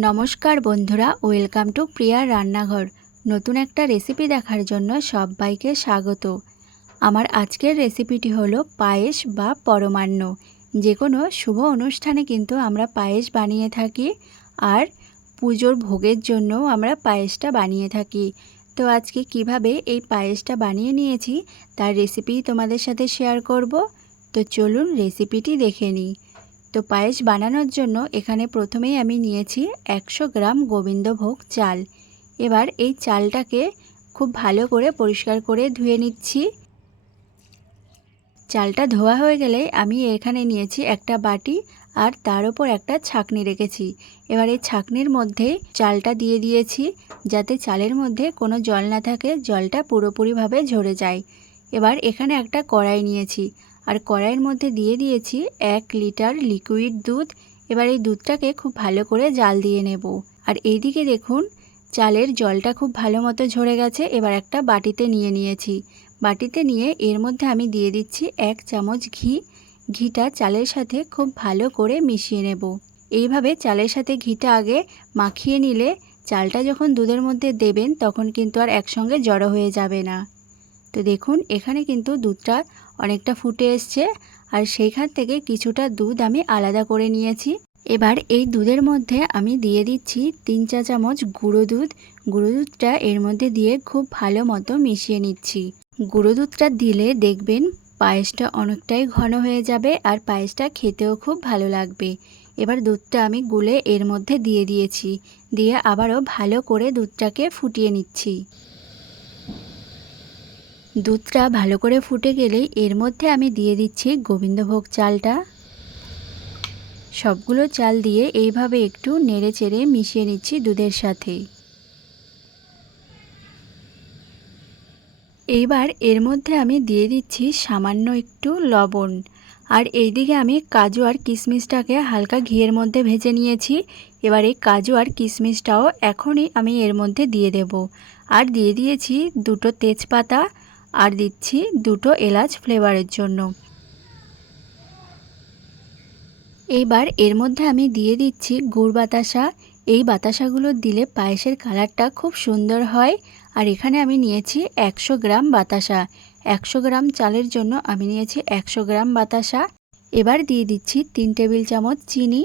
নমস্কার বন্ধুরা, welcome to প্রিয়ার রান্নাঘর। নতুন একটা রেসিপি দেখার জন্য সবাইকে স্বাগত। আমার আজকের রেসিপিটি হলো পায়েস বা পরমান্ন। যে কোনো শুভ অনুষ্ঠানে কিন্তু আমরা পায়েস বানিয়ে থাকি, আর পুজোর ভোগের জন্যও আমরা পায়েসটা বানিয়ে থাকি। তো আজকে কীভাবে এই পায়েসটা বানিয়ে নিয়েছি, তার রেসিপি তোমাদের সাথে শেয়ার করব। তো চলুন রেসিপিটি দেখে নিই। তো পায়েস বানানোর জন্য এখানে প্রথমেই আমি নিয়েছি একশো গ্রাম গোবিন্দভোগ চাল। এবার এই চালটাকে খুব ভালো করে পরিষ্কার করে ধুয়ে নিচ্ছি। চালটা ধোয়া হয়ে গেলে আমি এখানে নিয়েছি একটা বাটি আর তার উপর একটা ছাকনি রেখেছি। এবার এই ছাকনির মধ্যে চালটা দিয়ে দিয়েছি যাতে চালের মধ্যে কোনো জল না থাকে, জলটা পুরোপুরিভাবে ঝরে যায়। এবার এখানে একটা কড়াই নিয়েছি। আর কড়াইয়ের মধ্যে দিয়ে দিয়েছি এক লিটার লিকুইড দুধ। এবার এই দুধটাকে খুব ভালো করে জাল দিয়ে নেব। আর এইদিকে দেখুন, চালের জলটা খুব ভালো মতো ঝরে গেছে। এবার একটা বাটিতে নিয়ে নিয়েছি। বাটিতে নিয়ে এর মধ্যে আমি দিয়ে দিচ্ছি এক চামচ ঘি। ঘিটা চালের সাথে খুব ভালো করে মিশিয়ে নেব। এইভাবে চালের সাথে ঘিটা আগে মাখিয়ে নিলে চালটা যখন দুধের মধ্যে দেবেন, তখন কিন্তু আর একসঙ্গে জড়ো হয়ে যাবে না। তো দেখুন, এখানে কিন্তু দুধটা অনেকটা ফুটে এসছে আর সেইখান থেকে কিছুটা দুধ আমি আলাদা করে নিয়েছি। এবার এই দুধের মধ্যে আমি দিয়ে দিচ্ছি তিন চা চামচ গুঁড়ো দুধ। গুঁড়ো দুধটা এর মধ্যে দিয়ে খুব ভালো মতো মিশিয়ে নিচ্ছি। গুঁড়ো দুধটা দিলে দেখবেন পায়েসটা অনেকটাই ঘন হয়ে যাবে আর পায়েসটা খেতেও খুব ভালো লাগবে। এবার দুধটা আমি গুলে এর মধ্যে দিয়ে দিয়েছি। দিয়ে আবারও ভালো করে দুধটাকে ফুটিয়ে নিচ্ছি। দুধটা ভালো করে ফুটে গেলেই এর মধ্যে আমি দিয়ে দিচ্ছি গোবিন্দভোগ চালটা। সবগুলো চাল দিয়ে এইভাবে একটু নেড়ে চেড়ে মিশিয়ে নিচ্ছি দুধের সাথে। এইবার এর মধ্যে আমি দিয়ে দিচ্ছি সামান্য একটু লবণ। আর এইদিকে আমি কাজু আর কিশমিশটাকে হালকা ঘিয়ের মধ্যে ভেজে নিয়েছি। এবার এই কাজু আর কিশমিশটাও এখনই আমি এর মধ্যে দিয়ে দেব। আর দিয়ে দিয়েছি দুটো তেজপাতা। আর দিচ্ছি দুটো এলাচ ফ্লেভারের জন্য। এইবার এর মধ্যে আমি দিয়ে দিচ্ছি গুড় বাতাসা। এই বাতাসাগুলো দিলে পায়েসের কালারটা খুব সুন্দর হয়। আর এখানে আমি নিয়েছি একশো গ্রাম বাতাসা। একশো গ্রাম চালের জন্য আমি নিয়েছি একশো গ্রাম বাতাসা। এবার দিয়ে দিচ্ছি তিন টেবিল চামচ চিনি।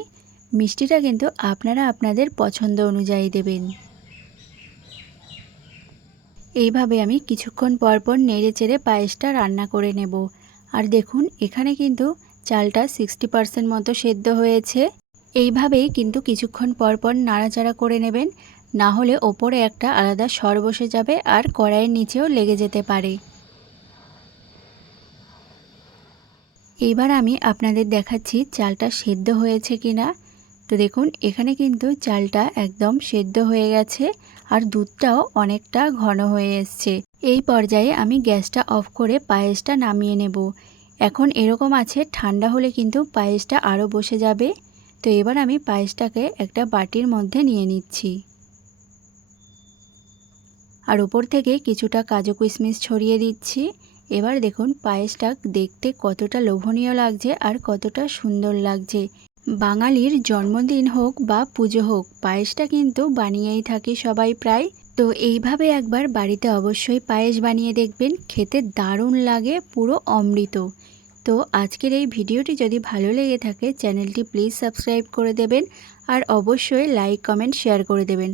মিষ্টিটা কিন্তু আপনারা আপনাদের পছন্দ অনুযায়ী দেবেন। এইভাবে আমি কিছুক্ষণ পর পর নেড়ে চেড়ে পায়েসটা রান্না করে নেব। আর দেখুন, এখানে কিন্তু চালটা সিক্সটি পারসেন্ট মতো সেদ্ধ হয়েছে। এইভাবেই কিন্তু কিছুক্ষণ পর পর নাড়াচাড়া করে নেবেন। না হলে ওপরে একটা আলাদা সর বসে যাবে আর কড়াইয়ের নিচেও লেগে যেতে পারে। এইবার আমি আপনাদের দেখাচ্ছি চালটা সেদ্ধ হয়েছে কিনা। তো দেখুন, এখানে কিন্তু চালটা একদম সেদ্ধ হয়ে গেছে আর দুধটাও অনেকটা ঘন হয়ে এসছে। এই পর্যায়ে আমি গ্যাসটা অফ করে পায়েসটা নামিয়ে নেব। এখন এরকম আছে, ঠান্ডা হলে কিন্তু পায়েসটা আরও বসে যাবে। তো এবার আমি পায়েসটাকে একটা বাটির মধ্যে নিয়ে নিচ্ছি। আর উপর থেকে কিছুটা কাজু কিশমিশ ছড়িয়ে দিচ্ছি। এবার দেখুন, পায়েসটা দেখতে কতটা লোভনীয় লাগছে আর কতটা সুন্দর লাগছে। বাঙালির জন্মদিন হোক বা পুজো হোক, পায়েসটা কিন্তু বানিয়েই থাকি সবাই প্রায়। তো এইভাবে একবার বাড়িতে অবশ্যই পায়েস বানিয়ে দেখবেন, খেতে দারুণ লাগে পুরো অমৃত। তো আজকের এই ভিডিওটি যদি ভালো লেগে থাকে, চ্যানেলটি প্লিজ সাবস্ক্রাইব করে দেবেন আর অবশ্যই লাইক, কমেন্ট, শেয়ার করে দেবেন।